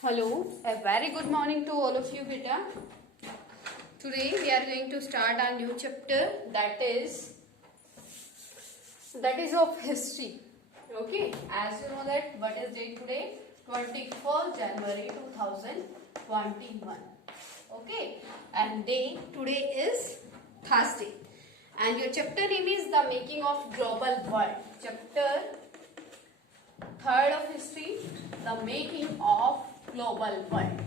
Hello, a very good morning to all of you, beta. Today we are going to start a new chapter that is of history. Okay, as you know that what is date today? 24th January 2021. Okay, and day today is Thursday. And your chapter name is The Making of Global World. Chapter 3rd of history, The Making of Global World.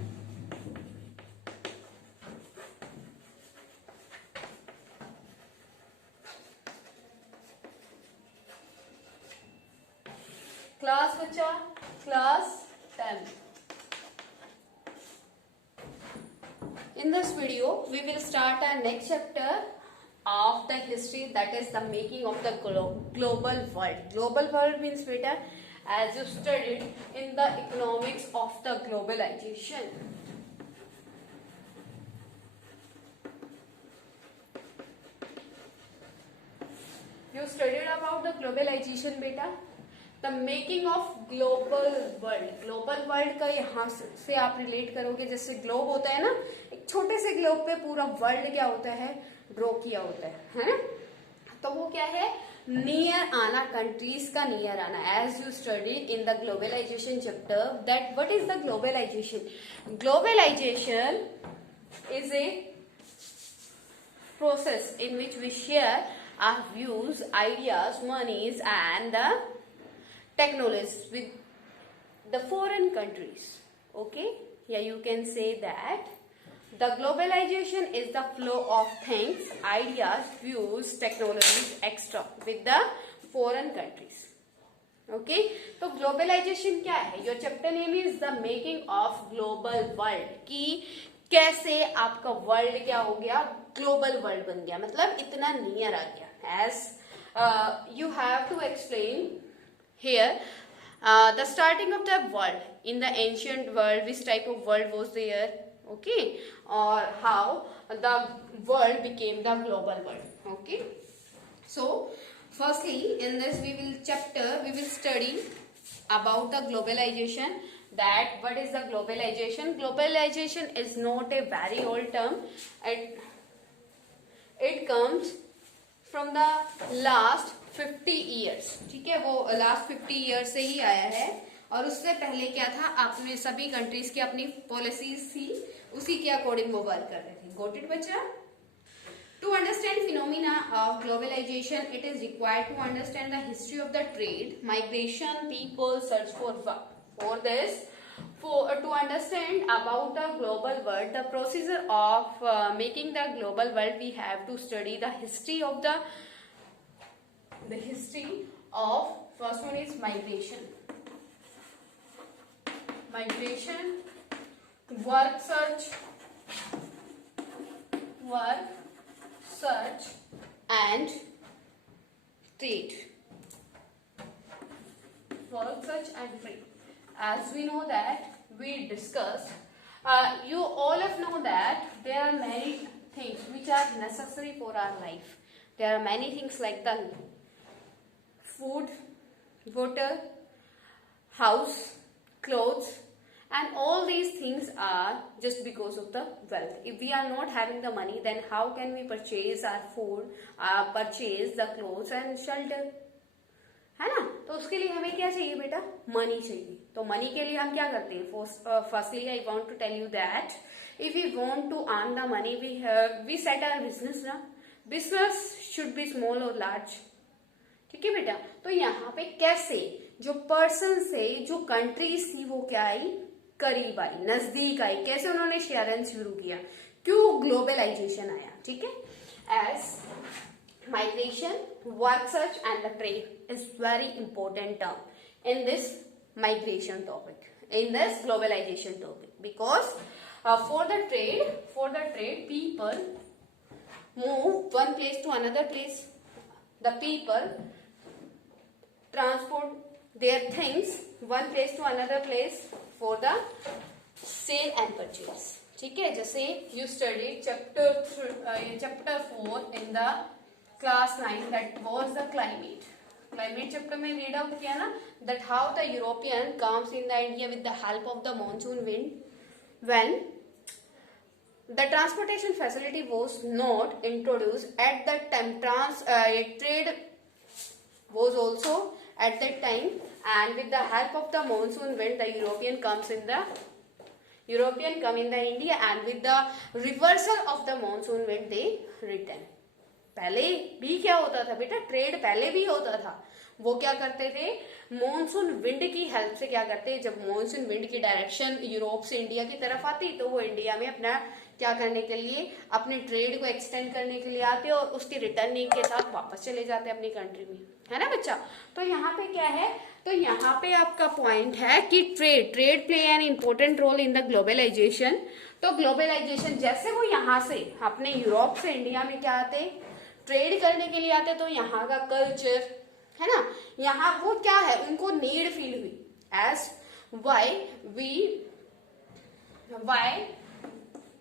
Class बच्चा, class 10. In this video, we will start our next chapter of the history, that is the making of the global world. Global world means beta, as you studied in the economics of the globalization. You studied about the globalization beta. The making of global world. Global world का यहाँ से आप relate करोगे, जैसे globe होता है ना, एक छोटे से ग्लोब पे पूरा वर्ल्ड क्या होता है, ड्रॉ किया होता है ना. तो वो क्या है, नियर आना, कंट्रीज का नियर आना. As you study in the globalisation chapter that what is the globalisation. Globalisation is a process in which we share our views, ideas, monies and the technologies with the foreign countries. Okay, here you can say that the globalization is the flow of things, ideas, views, technologies, etc. with the foreign countries. Okay, तो globalisation क्या है. Your chapter name is the making of global world. कि कैसे आपका world क्या हो गया, global world बन गया, मतलब इतना नियर आ गया. As you have to explain here the starting of the world in the ancient world, which type of world was there, okay, or how the world became the global world. Okay, so firstly in this we will study about the globalization. That what is the globalization. Globalization is not a very old term. It comes from the last 50 years. ठीक है, वो last 50 years से ही आया है. और उससे पहले क्या था, आपने सभी कंट्रीज की अपनी पॉलिसीज थी, उसी के अकॉर्डिंग वो वर्क कर रहे थे. गॉट इट बच्चा. To understand phenomena of globalization, it is required to understand the history of the trade, migration, people search for work. For this, to understand about the global world, the procedure of making the global world, we have to study the history of first one is migration. Migration, work search and trade. Work search and trade. As we know that we discussed, you all of know that there are many things which are necessary for our life. There are many things like the food, water, house, clothes, and all these things are just because of the wealth. If we are not having the money, then how can we purchase our food, purchase the clothes and shelter, है ना. तो उसके लिए हमें क्या चाहिए बेटा, money चाहिए. तो मनी के लिए हम क्या करते हैं. Firstly I want to tell you that if we want to earn the money, we set our business ना. बिजनेस शुड बी स्मॉल और लार्ज. ठीक है बेटा. तो यहाँ पे कैसे जो पर्सन से जो कंट्रीज थी वो क्या आई, करीब आई, नजदीक आई. कैसे उन्होंने शेयरिंग शुरू किया, क्यों ग्लोबलाइजेशन आया. ठीक है. As migration, work search and the trade is very important term in this migration topic, in this globalization topic, because for the trade people move one place to another place. The people transport their things one place to another place for the sale and purchase. ठीक है. जैसे you studied chapter 4 in the class 9, that was the climate. Climate chapter में read out किया ना, that how the European comes in the India with the help of the monsoon wind when the transportation facility was not introduced at that time. Trade was also at that time, and with the help of the monsoon wind, the European come in the India, and with the reversal of the monsoon wind they return. पहले भी क्या होता था बेटा, trade पहले भी होता था. वो क्या करते थे, मॉनसून विंड की हेल्प से क्या करते, जब मॉनसून विंड की डायरेक्शन यूरोप से इंडिया की तरफ आती तो वो इंडिया में अपना क्या करने के लिए, अपने ट्रेड को एक्सटेंड करने के लिए आते और उसकी रिटर्निंग के साथ वापस चले जाते अपनी कंट्री में, है ना बच्चा. तो यहाँ पे क्या है, तो यहाँ पे आपका पॉइंट है कि trade play an important role in the globalization. तो ग्लोबलाइजेशन जैसे वो यहाँ से अपने यूरोप से इंडिया में क्या आते, ट्रेड करने के लिए आते, तो यहाँ का कल्चर है ना, यहाँ वो क्या है, उनको नीड फील हुई as why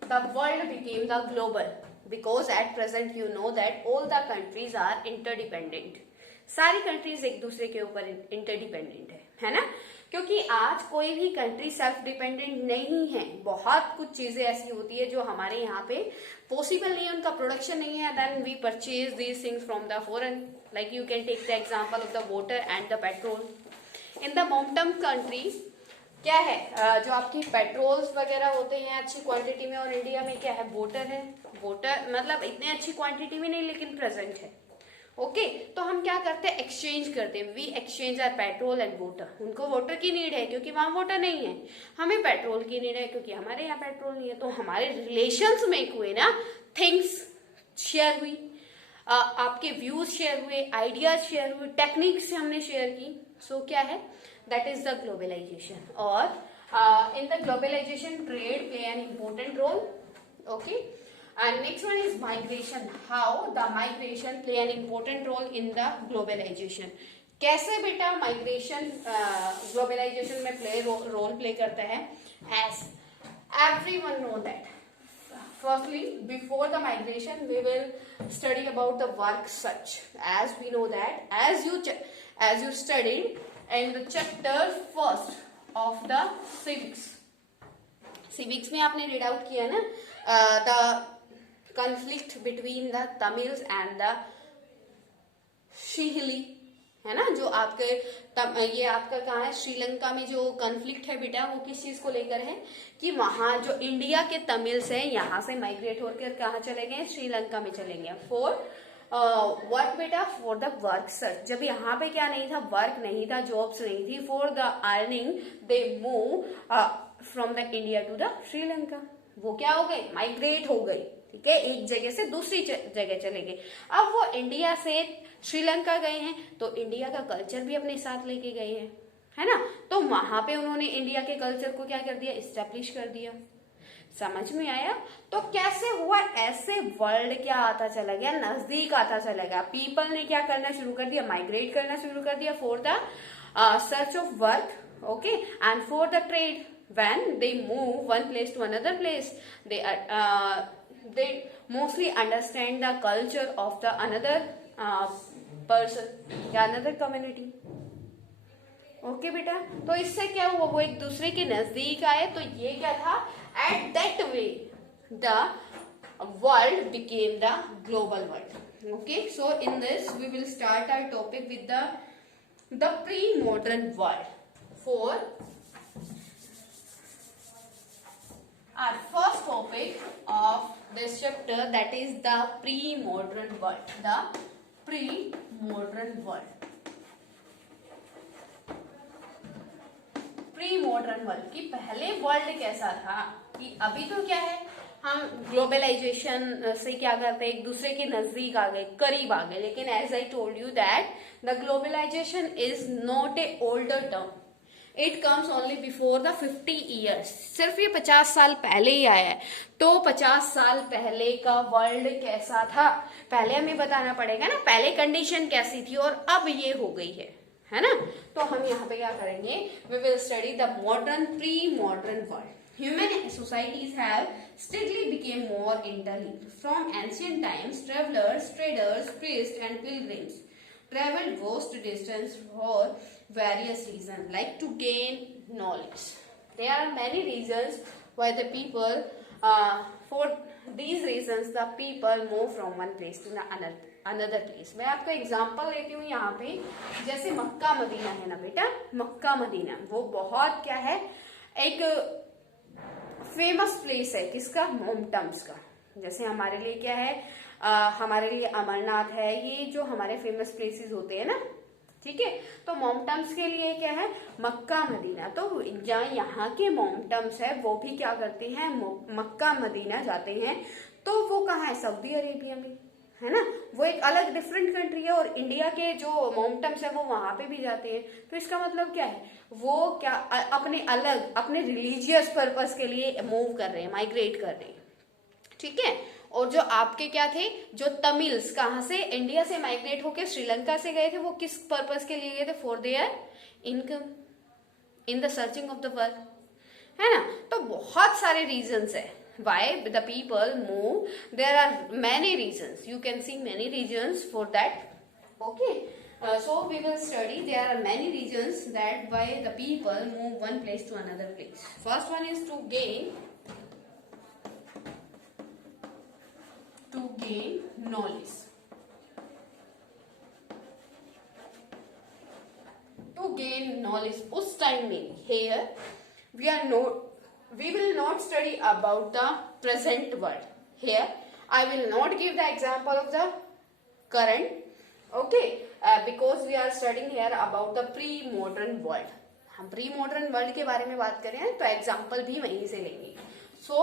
the world became the global, because at present you know that all the countries are interdependent. सारी कंट्रीज एक दूसरे के ऊपर इंटरडिपेंडेंट है ना, क्योंकि आज कोई भी कंट्री सेल्फ डिपेंडेंट नहीं है. बहुत कुछ चीजें ऐसी होती है जो हमारे यहाँ पे पॉसिबल नहीं है, उनका प्रोडक्शन नहीं है, then we purchase these things from the foreign. Like you can take the example of the water and the petrol. In the मॉन्टम कंट्री क्या है, जो आपकी पेट्रोल्स वगैरह होते हैं अच्छी क्वांटिटी में, और इंडिया में क्या है, वाटर है. वाटर मतलब इतने अच्छी क्वांटिटी में नहीं, लेकिन प्रेजेंट है. ओके, तो हम क्या करते हैं, एक्सचेंज करते हैं. We exchange our petrol and water. उनको वाटर की नीड है क्योंकि वहां वाटर नहीं है, हमें पेट्रोल की नीड है क्योंकि हमारे यहाँ पेट्रोल नहीं है. तो हमारे रिलेशंस में हुए ना, थिंग्स शेयर हुई, आपके व्यूज शेयर हुए, आइडियाज शेयर हुए, टेक्निक्स हमने शेयर की. सो क्या है, that is the globalization. Or in the globalization, trade play an important role. Okay, and next one is migration. How the migration play an important role in the globalization. कैसे बेटा migration globalisation में role play करता है, as everyone know that. Firstly, before the migration, we will study about the work such. As we know that, as you studied in the chapter first of the civics में आपने read out किया ना, the conflict between the Tamils and the Shihili, है ना, जो आपके ये आपका कहाँ है, श्रीलंका में जो कॉन्फ्लिक्ट है बेटा, वो किस चीज को लेकर है, कि वहां जो इंडिया के तमिल्स हैं यहाँ से माइग्रेट होकर कहाँ चले गए, श्रीलंका में चले गए. फॉर वर्क बेटा, फॉर द वर्क सर्च. जब यहाँ पे क्या नहीं था, वर्क नहीं था, जॉब्स नहीं थी, for the earning they move from the India to the Sri Lanka. वो क्या हो गए, माइग्रेट हो गई. ठीक है, एक जगह से दूसरी जगह चले गए. अब वो इंडिया से श्रीलंका गए हैं तो इंडिया का कल्चर भी अपने साथ लेके गए हैं, है ना. तो वहां पे उन्होंने इंडिया के कल्चर को क्या कर दिया, इस्टेब्लिश कर दिया. समझ में आया. तो कैसे हुआ, ऐसे वर्ल्ड क्या आता चला गया, नजदीक आता चला गया. पीपल ने क्या करना शुरू कर दिया, माइग्रेट करना शुरू कर दिया for the search of work. Okay, and for the trade. when they move one place to another place, they mostly understand the culture of the another person या another community. ओके बेटा, तो इससे क्या हुआ, वो एक दूसरे के नजदीक आए. तो ये क्या था, at that way the world became the global world. Okay, so in this we will start our topic with the pre modern world. For our first topic of this chapter, that is the pre-modern world. The pre-modern world. Pre-modern world कि पहले world कैसा था, कि अभी तो क्या है, हम ग्लोबलाइजेशन से क्या करते हैं, एक दूसरे के नजदीक आ गए, करीब आ गए. लेकिन as I told you that the globalization is not a older term, it comes only before the 50 years. सिर्फ ये 50 साल पहले ही आया है. तो 50 साल पहले का वर्ल्ड कैसा था, पहले हमें बताना पड़ेगा ना, पहले कंडीशन कैसी थी और अब ये हो गई है ना. तो हम यहाँ पे क्या करेंगे, we will study the modern pre modern world. Human societies have steadily become more interlinked. From ancient times, travelers, traders, priests and pilgrims traveled vast distance for various reasons, like to gain knowledge. There are many reasons why the people, for these reasons the people move from one place to another place. मैं आपका example लेती हूँ यहाँ पे, जैसे Mecca Medina है ना बेटा, मक्का मदीना वो बहुत क्या है, एक फेमस प्लेस है, किसका, मोमटम्स का। जैसे हमारे लिए क्या है, हमारे लिए अमरनाथ है, ये जो हमारे फेमस प्लेसेस होते हैं ना, ठीक है। तो मोमटम्स के लिए क्या है, मक्का मदीना। तो जहाँ यहाँ के मोमटम्स है वो भी क्या करते हैं, मक्का मदीना जाते हैं। तो वो कहाँ है, सऊदी अरेबिया में है ना, वो एक अलग डिफरेंट कंट्री है। और इंडिया के जो मोमटम्स है वो वहां पे भी जाते हैं। तो इसका मतलब क्या है, वो क्या अपने अलग अपने रिलीजियस पर्पस के लिए मूव कर रहे हैं, माइग्रेट कर रहे हैं, ठीक है। और जो आपके क्या थे, जो तमिल्स कहाँ से, इंडिया से माइग्रेट होकर श्रीलंका से गए थे, वो किस पर्पस के लिए गए थे, for their income in the searching of the work, है ना। तो बहुत सारे रीजंस है why the people move. There are many reasons, you can see many reasons for that, okay. So we will study, there are many reasons that why the people move one place to another place. First one is to gain knowledge. To gain knowledge, उस time में here we will not study about the present world. Here I will not give the example of the current, okay, because we are studying here about the pre-modern world. हम pre-modern world के बारे में बात कर रहे हैं, तो example भी वहीं से लेंगे. So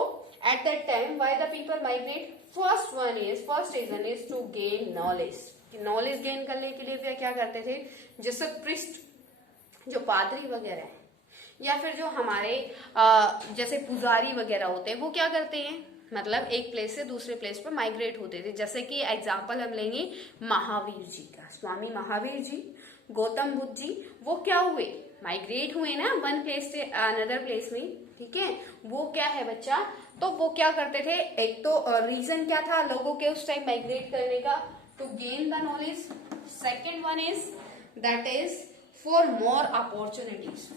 at that time why the people migrate? First reason is to gain knowledge. Knowledge gain करने के लिए वे क्या करते थे, जैसे प्रिस्ट, जो पादरी वगैरह है, या फिर जो हमारे जैसे पुजारी वगैरह होते हैं, वो क्या करते हैं, मतलब एक प्लेस से दूसरे प्लेस पर माइग्रेट होते थे। जैसे कि एग्जांपल हम लेंगे महावीर जी का, स्वामी महावीर जी, गौतम बुद्ध जी, वो क्या हुए, माइग्रेट हुए ना वन प्लेस से अनदर प्लेस में, ठीक है। वो क्या है बच्चा, तो वो क्या करते थे, एक तो रीजन क्या था लोगों के उस टाइम माइग्रेट करने का, to gain the knowledge. Second one is that is for more opportunities,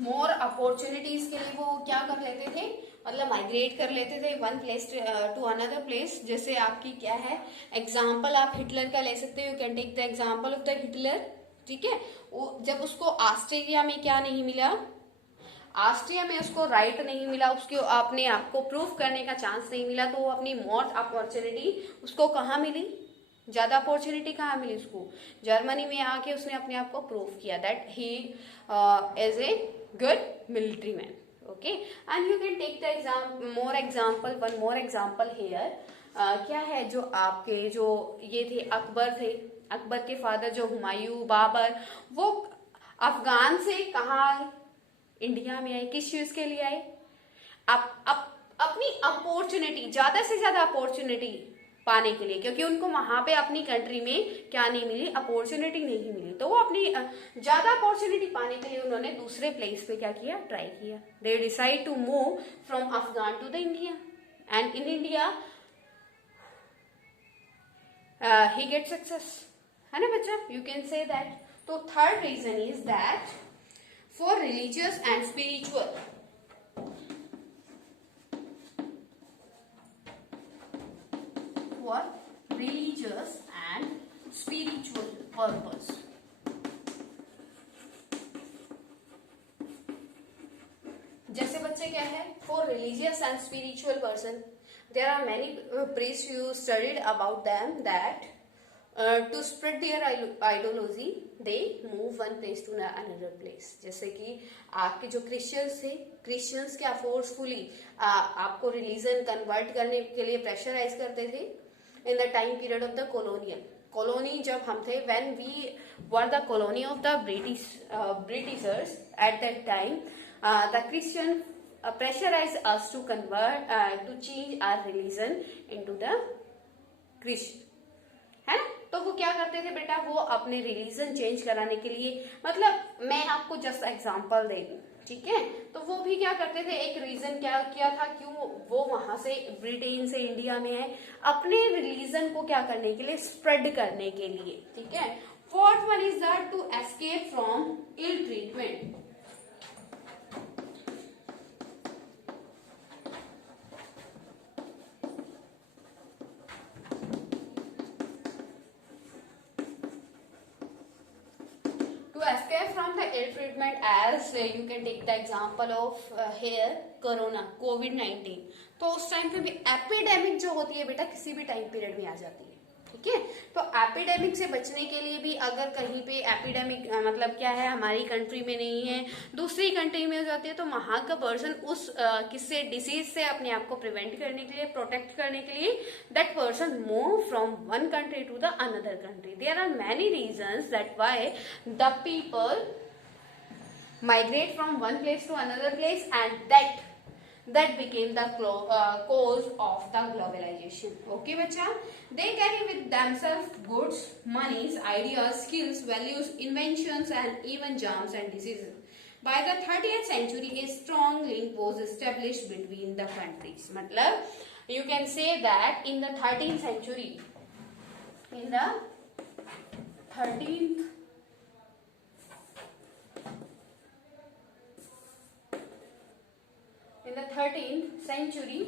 more opportunities के लिए वो क्या कर लेते थे, मतलब माइग्रेट कर लेते थे one place to another place. जैसे आपकी क्या है एग्जाम्पल, आप हिटलर का ले सकते हो, you can take the example of the Hitler, ठीक है। वो जब उसको ऑस्ट्रेलिया में क्या नहीं मिला, ऑस्ट्रिया में उसको राइट नहीं मिला, उसके अपने आप को प्रूफ करने का चांस नहीं मिला, तो वो अपनी मोर अपॉर्चुनिटी उसको कहाँ मिली, ज्यादा अपॉर्चुनिटी कहाँ मिली उसको, जर्मनी में आके उसने अपने आप को प्रूफ किया that he is a good military man, okay. And you can take the one more example here. क्या है, जो आपके जो ये थे अकबर के फादर जो हुमायूं, बाबर, वो अफगान से कहाँ आए, इंडिया में आए, किस चीज के लिए आए, अपनी अपॉर्चुनिटी, ज्यादा से ज्यादा अपॉर्चुनिटी पाने के लिए, क्योंकि उनको वहां पे अपनी कंट्री में क्या नहीं मिली, अपॉर्चुनिटी नहीं मिली, तो वो अपनी ज्यादा अपॉर्चुनिटी पाने के लिए उन्होंने दूसरे प्लेस पे क्या किया, ट्राई किया। They decide to move from Afghan to the India, and in India he get success, है ना बच्चा, यू कैन से दैट। तो third reason is that for religious and spiritual, for religious and spiritual purpose. जैसे बच्चे क्या है, for religious and spiritual person, there are many priests you studied about them that to spread their ideology they move one place to another place. जैसे कि आपके जो Christians थे, Christians क्या फोर्सफुली आपको रिलीजन कन्वर्ट करने के लिए प्रेशराइज करते थे in the time period of the colony जब हम थे, when we were the colony of the Britishers at that time, the Christian pressurize us to convert to change our religion into the Christian, है ना। तो वो क्या करते थे बेटा, वो अपने रिलीजन चेंज कराने के लिए, मतलब मैं आपको जस्ट एग्जांपल दे दूं, ठीक है, तो वो भी क्या करते थे, एक रीजन क्या क्या था क्यों वो वहां से ब्रिटेन से इंडिया में है, अपने रिलीजन को क्या करने के लिए, स्प्रेड करने के लिए। ठीक है, fourth one is that to escape from ill treatment. Escape from the ill treatment, as you can take the example of here corona COVID-19। तो उस टाइम पे भी एपिडेमिक जो होती है बेटा किसी भी टाइम पीरियड में आ जाती है। ठीक है, तो एपिडेमिक से बचने के लिए भी अगर कहीं पे एपिडेमिक मतलब क्या है, हमारी कंट्री में नहीं है, दूसरी कंट्री में हो जाती है, तो वहां का पर्सन उस किससे, डिसीज से अपने आप को प्रिवेंट करने के लिए, प्रोटेक्ट करने के लिए, that person move from one country to the another country. There are many reasons that why the people migrate from one place to another place, and that became the cause of the globalization. Okay bacha, they carry with themselves goods, monies, ideas, skills, values, inventions, and even germs and diseases. By the 30th century a strong link was established between the countries. Matlab you can say that in the 13th century, in the 13th in the 13th century,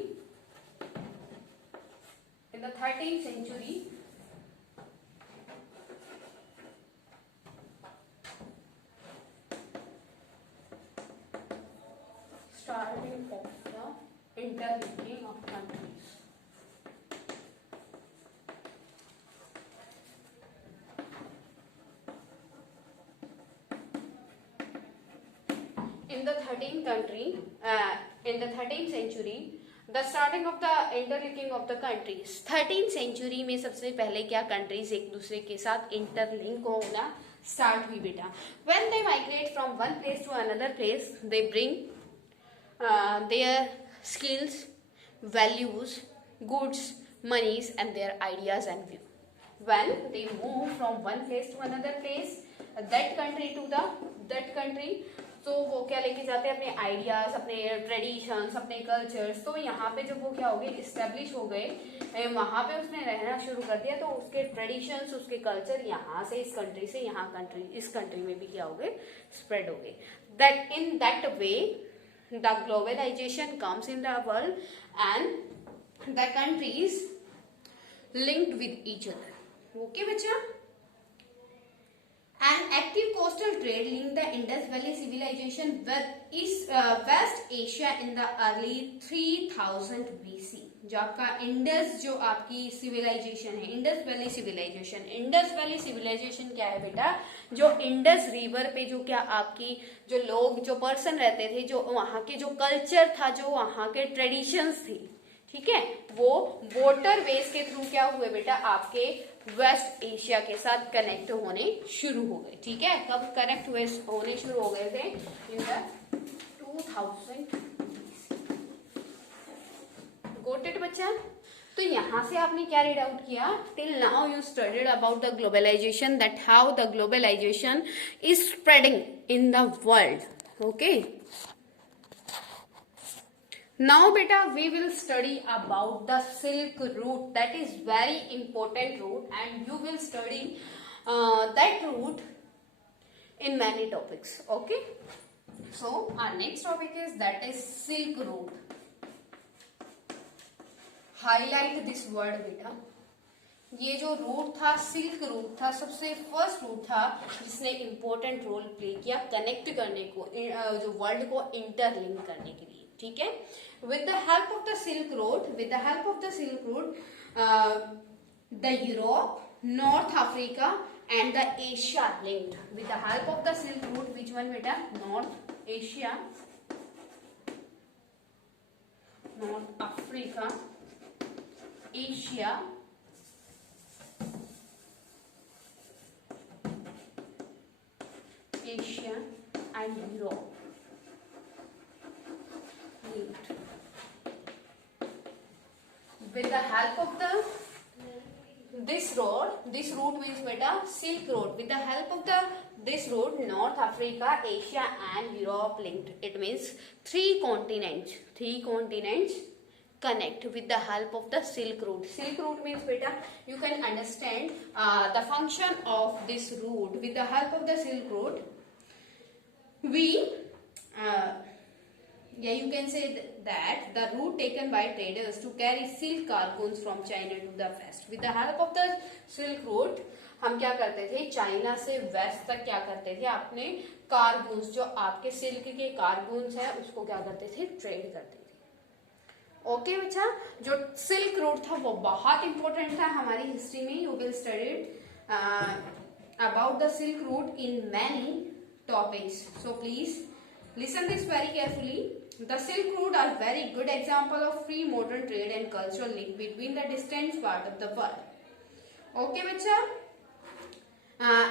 starting of the interlinking of countries. In the 13th century, the starting of the interlinking of the countries। 13th century में सबसे पहले क्या countries एक दूसरे के साथ interlink होना start हुई बेटा। When they migrate from one place to another place, they bring their skills, values, goods, monies, and their ideas and view. When they move from one place to another place, that country to that country, तो वो क्या लेके जाते हैं, अपने ideas, अपने traditions, अपने cultures. तो यहाँ पे जब वो क्या हो गए, इस्टेब्लिश हो गए, वहां पे उसने रहना शुरू कर दिया, तो उसके ट्रेडिशंस, उसके कल्चर यहाँ से, इस कंट्री से यहाँ कंट्री, इस कंट्री में भी क्या हो गए, स्प्रेड हो गए। That in that way the globalization comes in the world and the countries linked with each other. Okay बच्चा, an active coastal trade linked the Indus Valley civilization with West Asia in the early 3000 BC। जो आपका Indus, जो आपकी civilization है, Indus valley civilization. Indus valley civilization क्या है बेटा, जो इंडस रिवर पे जो क्या आपकी जो लोग, जो पर्सन रहते थे, जो वहाँ के जो कल्चर था, जो वहाँ के ट्रेडिशंस थी, ठीक है, वो वाटर वेज के थ्रू क्या हुए बेटा, आपके वेस्ट एशिया के साथ कनेक्ट होने शुरू हो गए। ठीक है, कब कनेक्ट होने शुरू हो गए थे, इन द 2000। गोट इट बच्चा। तो यहां से आपने क्या रीड आउट किया, till now you studied about the globalization, that how the globalization is spreading in the world. Okay, now beta we will study about the silk route, that is very important route, and you will study that route in many topics. Okay, so our next topic is that is silk route. Highlight this word beta। ये जो root था, silk route था, सबसे first root था जिसने important role play किया connect करने को, जो वर्ल्ड को इंटरलिंक करने के लिए। ठीक है, with the help of the silk road, the Europe, North Africa and the Asia linked। with the help of the silk route, which one beta, North Asia, North Africa, Asia and Europe linked। with the help of the this route means beta Silk Road. With the help of this route, North Africa, Asia and Europe linked. It means three continents connect with the help of the Silk Route. Silk Route means beta, you can understand the function of this route. With the help of the Silk Route, we you can say that the route taken by traders to carry silk cargoes from China to the west. With the help of the Silk Route, हम क्या करते थे, China से waste तक क्या करते थे, अपने कार्गोस जो आपके सिल्क के कार्गोस है उसको क्या करते थे, ट्रेड करते थे। ओके बच्चा, जो सिल्क रूट था वो बहुत इंपॉर्टेंट था हमारी हिस्ट्री में। You will studied about the silk route in many topics, so please listen this very carefully. The Silk Route are very good example of free modern trade and cultural link between the distant part of the world. Okay, bacha.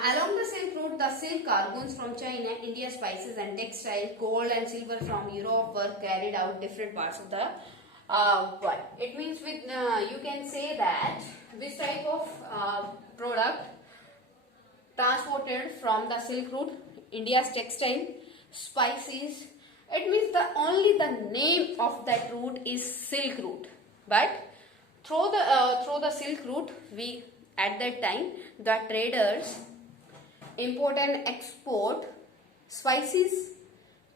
Along the Silk Route, the silk cargoes from China, India, spices and textiles, gold and silver from Europe were carried out different parts of the world. It means with you can say that this type of product transported from the Silk Route, India's textile, spices, it means the name of that route is Silk Route, but through the Silk Route, we at that time the traders import and export spices,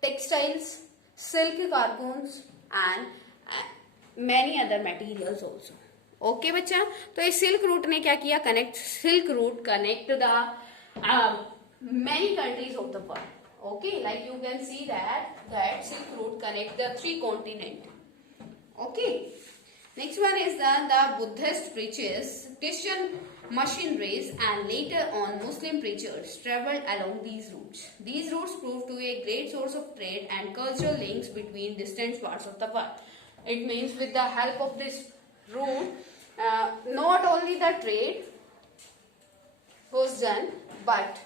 textiles, silk cargoes and many other materials also. Okay बच्चा, तो इस silk route ने क्या किया, silk route connect the many countries of the world. Okay, like you can see that Silk Route connect the three continents. Okay, next one is the Buddhist preachers, Christian missionaries and later on Muslim preachers traveled along these routes. These routes proved to be a great source of trade and cultural links between distant parts of the world. It means with the help of this route, not only the trade was done, but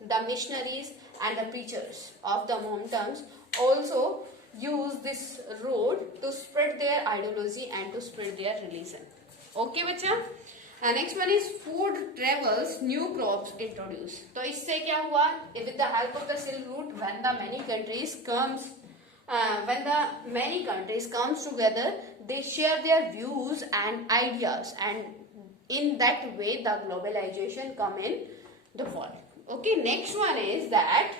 the missionaries and the preachers of the mountains also use this road to spread their ideology and to spread their religion. Okay बच्चा, next one is food travels, new crops introduced. तो इससे क्या हुआ, with the help of the Silk Route, when the many countries comes together, they share their views and ideas, and in that way the globalization come in the world. Okay, next one is that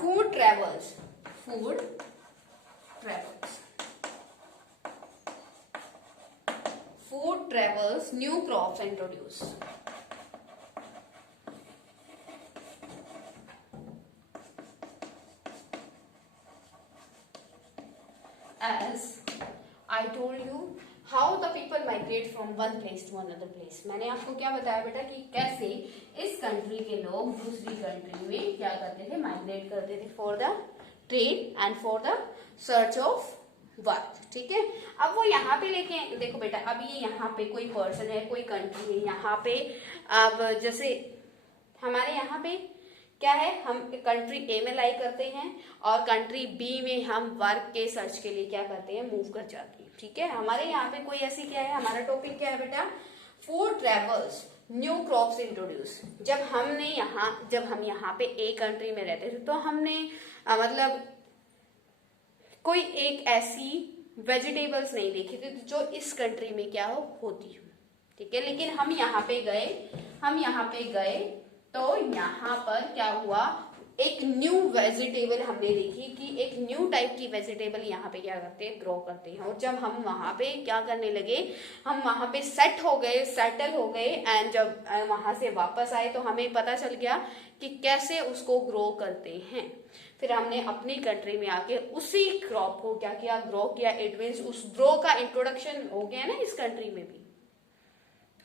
food travels, new crops introduced. As I told you, how the people migrate from one place to another place. मैंने आपको क्या बताया बेटा कि कैसे इस country के लोग दूसरी कंट्री में क्या करते थे, माइग्रेट करते थे for the trade and for the search of work. ठीक है, अब वो यहाँ पे लेके देखो बेटा, अब ये यहाँ पे कोई पर्सन है, कोई कंट्री है यहाँ पे. अब जैसे हमारे यहाँ पे क्या है, हम कंट्री ए में लाई करते हैं और कंट्री बी में हम वर्क के सर्च के लिए क्या करते हैं, मूव कर जाते हैं. ठीक है, हमारे यहाँ पे कोई ऐसी क्या है, हमारा टॉपिक क्या है बेटा, food travels, new crops introduce. जब हम यहाँ पे एक कंट्री में रहते थे तो हमने मतलब कोई एक ऐसी वेजिटेबल्स नहीं देखी थी जो इस कंट्री में क्या होती हो. ठीक है, लेकिन हम यहाँ पे गए तो यहाँ पर क्या हुआ, एक न्यू वेजिटेबल हमने देखी कि एक न्यू टाइप की वेजिटेबल यहाँ पे क्या करते हैं, ग्रो करते हैं. और जब हम वहाँ पे क्या करने लगे, हम वहाँ पे सेटल हो गए एंड जब वहाँ से वापस आए तो हमें पता चल गया कि कैसे उसको ग्रो करते हैं. फिर हमने अपनी कंट्री में आके उसी क्रॉप को क्या किया, ग्रो किया. इट मीन्स उस ग्रो का इंट्रोडक्शन हो गया ना इस कंट्री में भी.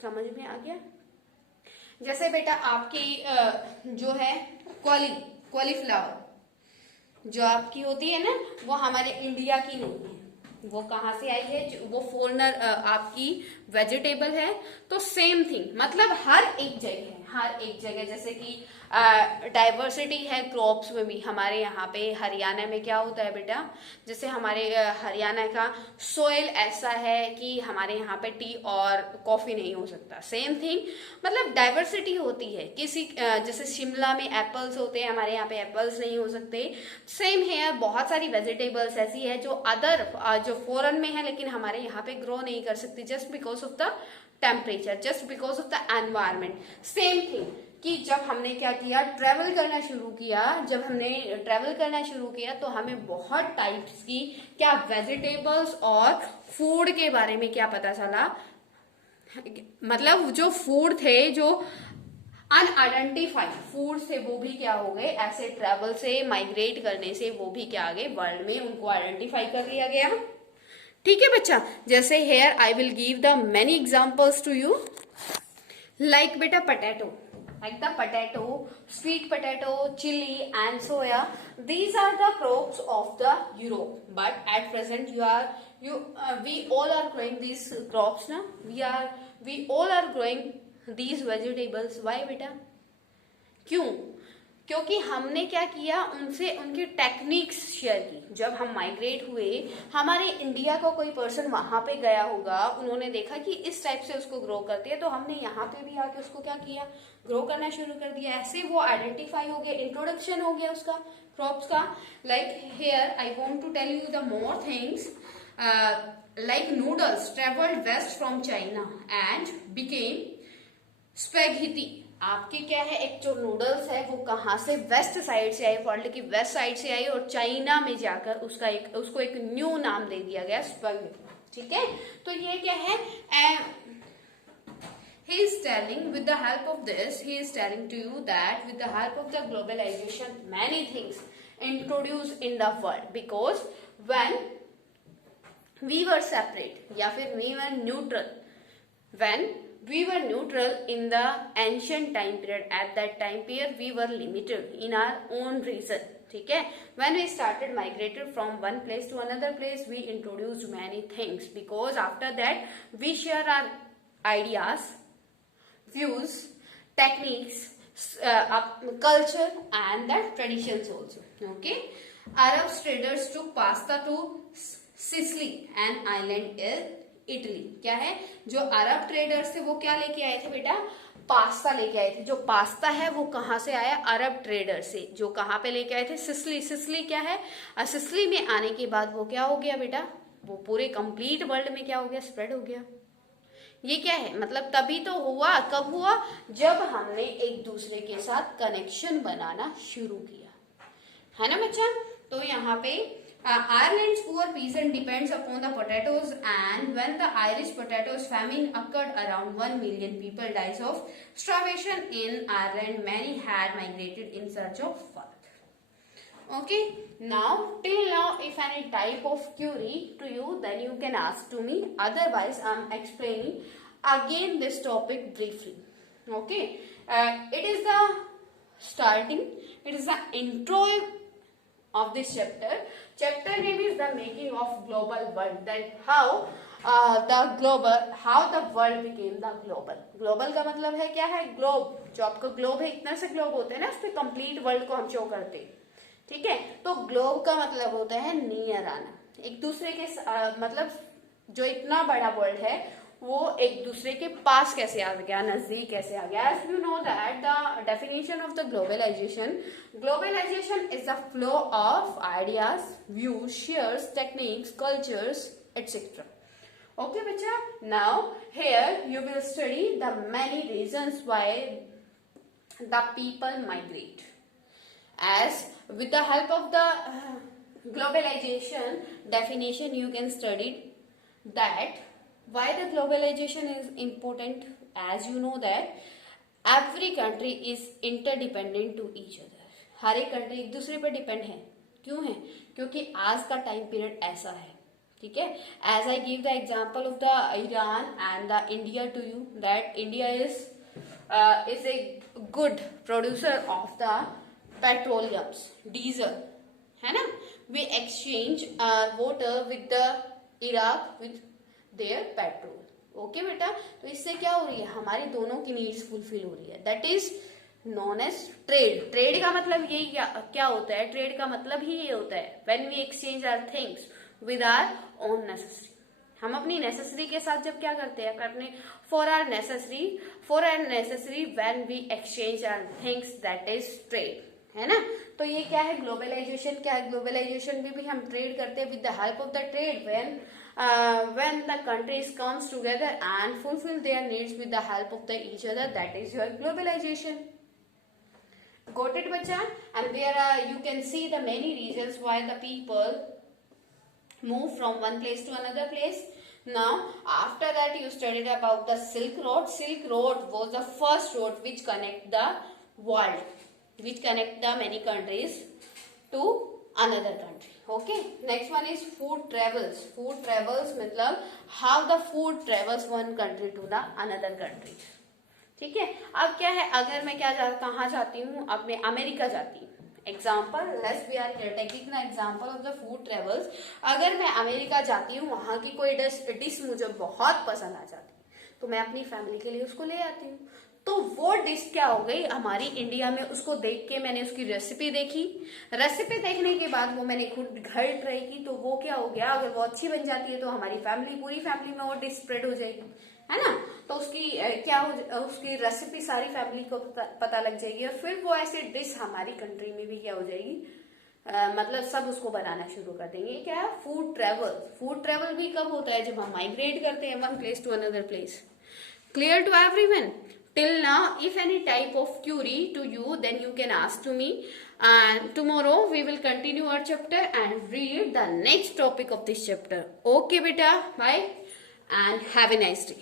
समझ में आ गया. जैसे बेटा आपकी जो है कॉलीफ्लावर जो आपकी होती है ना, वो हमारे इंडिया की नहीं है. वो कहाँ से आई है, वो फॉरेनर आपकी वेजिटेबल है। तो सेम थिंग, मतलब हर एक जगह है, हर एक जगह, जैसे कि डाइवर्सिटी है क्रॉप्स में भी। हमारे यहाँ पे हरियाणा में क्या होता है बेटा, जैसे हमारे हरियाणा का सोइल ऐसा है कि हमारे यहाँ पे टी और कॉफी नहीं हो सकता। सेम थिंग, मतलब डाइवर्सिटी होती है। किसी जैसे शिमला में एप्पल्स होते हैं, हमारे यहाँ पे एप्पल्स नहीं हो सकते। सेम है, बहुत सारी वेजिटेबल्स ऐसी है जो अदर जो फॉरेन में है लेकिन हमारे यहाँ पे ग्रो नहीं कर सकती, just because of the temperature, just because of the environment. Same thing कि जब हमने क्या किया, ट्रेवल करना शुरू किया, जब हमने ट्रेवल करना शुरू किया तो हमें बहुत टाइप्स की क्या वेजिटेबल्स और फूड के बारे में क्या पता चला, मतलब जो फूड थे, जो अनआइडेंटिफाइड फूड से, वो भी क्या हो गए, ऐसे ट्रेवल से, माइग्रेट करने से वो भी क्या आ गए, वर्ल्ड में उनको आइडेंटिफाई कर लिया गया। ठीक है बच्चा, जैसे here I will give the many examples to you, like बेटा potato, like the potato, sweet potato, chili and soya. These are the crops of the Europe. But at present we all are growing these crops na. We all are growing these vegetables. Why beta? क्यों? क्योंकि हमने क्या किया, उनसे उनकी techniques share की। जब हम माइग्रेट हुए, हमारे इंडिया का कोई पर्सन वहां पे गया होगा, उन्होंने देखा कि इस टाइप से उसको ग्रो करते हैं, तो हमने यहाँ पे भी आके उसको क्या किया, ग्रो करना शुरू कर दिया। ऐसे वो आइडेंटिफाई हो गया, इंट्रोडक्शन हो गया उसका क्रॉप्स का। Like here I want to tell you the more things, like noodles travelled west from China and became spaghetti. आपके क्या है, एक जो नूडल्स है वो कहाँ से, वेस्ट साइड से आई, वर्ल्ड की वेस्ट साइड से आई और चाइना में जाकर उसको एक न्यू नाम दे दिया गया, स्पैघेटी। ठीक है, तो ये क्या है, he is telling with the help of this, he is telling to you that with the help of the globalization many things introduced in the world, because when we were separate या फिर we were neutral, when we were neutral in the ancient time period, at that time period we were limited in our own region. ठीक है, when we started migrated from one place to another place, we introduced many things, because after that we share our ideas, views, techniques, culture and the traditions also. Okay, Arab traders took pasta to Sicily, an island in Italy. क्या है, जो Arab traders थे वो क्या लेके आए थे बेटा, पास्ता लेके आए थे। जो पास्ता है वो कहाँ से आया, अरब ट्रेडर से, जो कहाँ पे लेके आए थे, सिसली। सिसली क्या है, सिसली में आने के बाद वो क्या हो गया बेटा, वो पूरे कंप्लीट वर्ल्ड में क्या हो गया, स्प्रेड हो गया। ये क्या है, मतलब तभी तो हुआ, कब हुआ, जब हमने एक दूसरे के साथ कनेक्शन बनाना शुरू किया, है ना बच्चा। तो यहाँ पे Ireland's poor peasant depends upon the potatoes, and when the Irish potatoes famine occurred, around 1 million people died of starvation in Ireland. Many had migrated in search of wealth. Okay, now till now, if any type of query to you, then you can ask to me. Otherwise, I'm explaining again this topic briefly. Okay, it is the starting. It is the intro of this chapter. Chapter name is the making of global world, that how the world became the global. Global का मतलब है क्या है, globe. जो आपका globe है, इतना से ग्लोब होते हैं ना, उस पर कंप्लीट वर्ल्ड को हम शो करते हैं। ठीक है, तो ग्लोब का मतलब होता है नियर आना, एक दूसरे के मतलब जो इतना बड़ा वर्ल्ड है वो एक दूसरे के पास कैसे आ गया, नजदीक कैसे आ गया। As you know that the definition of the globalization is the flow of ideas, views, shares, techniques, cultures, etc. Okay बच्चा, now here you will study the many reasons why the people migrate. As with the help of the globalization definition, you can study that why the globalization is important. As you know that every country is interdependent to each other. हर एक country एक दूसरे पर depend है। क्यों है, क्योंकि आज का टाइम पीरियड ऐसा है। ठीक है, as I give the example of the Iran and the India to you, that India is a good producer of the petroleums, diesel, है ना। We exchange our water with the Iraq with their petrol. Okay बेटा, तो इससे क्या हो रही है, हमारी दोनों की नीड्स फुलफिल हो रही है। That is known as trade. Trade का मतलब यही क्या होता है, ट्रेड का मतलब ही ये होता है when we exchange our things with our own necessary. हम अपनी नेसेसरी के साथ जब क्या करते हैं, अपने for our necessary when we exchange our things, that is trade, है ना। तो ये क्या है, ग्लोबलाइजेशन क्या है, ग्लोबलाइजेशन में भी हम ट्रेड करते हैं with the help of the trade when the countries comes together and fulfill their needs with the help of the each other, that is your globalization. Got it bacha? And there are, you can see the many reasons why the people move from one place to another place. Now after that you studied about the Silk Road. Silk Road was the first road which connect the world, which connect the many countries to another country. Okay, next one is food travels. Food travels मतलब how the food travels one country to the another country. ठीक है, अब क्या है, अगर मैं कहाँ जाती हूँ, अब मैं अमेरिका जाती हूँ, example let's we are taking the example of the food travels. अगर मैं अमेरिका जाती हूँ, वहां की कोई डिश मुझे बहुत पसंद आ जाती है, तो मैं अपनी फैमिली के लिए उसको ले आती हूँ। तो वो डिश क्या हो गई, हमारी इंडिया में उसको देख के मैंने उसकी रेसिपी देखी, रेसिपी देखने के बाद वो मैंने खुद घर ट्राई की, तो वो क्या हो गया, अगर वो अच्छी बन जाती है तो हमारी पूरी फैमिली में वो डिश स्प्रेड हो जाएगी, है ना। तो उसकी उसकी रेसिपी सारी फैमिली को पता लग जाएगी, और फिर वो ऐसी डिश हमारी कंट्री में भी क्या हो जाएगी, मतलब सब उसको बनाना शुरू कर देंगे। क्या है, फूड ट्रेवल। फूड ट्रेवल भी कब होता है, जब हम माइग्रेट करते हैं one place to another place. Clear to everyone? Till now, if any type of query to you, then you can ask to me. And tomorrow we will continue our chapter and read the next topic of this chapter. Okay, beta. Bye and have a nice day.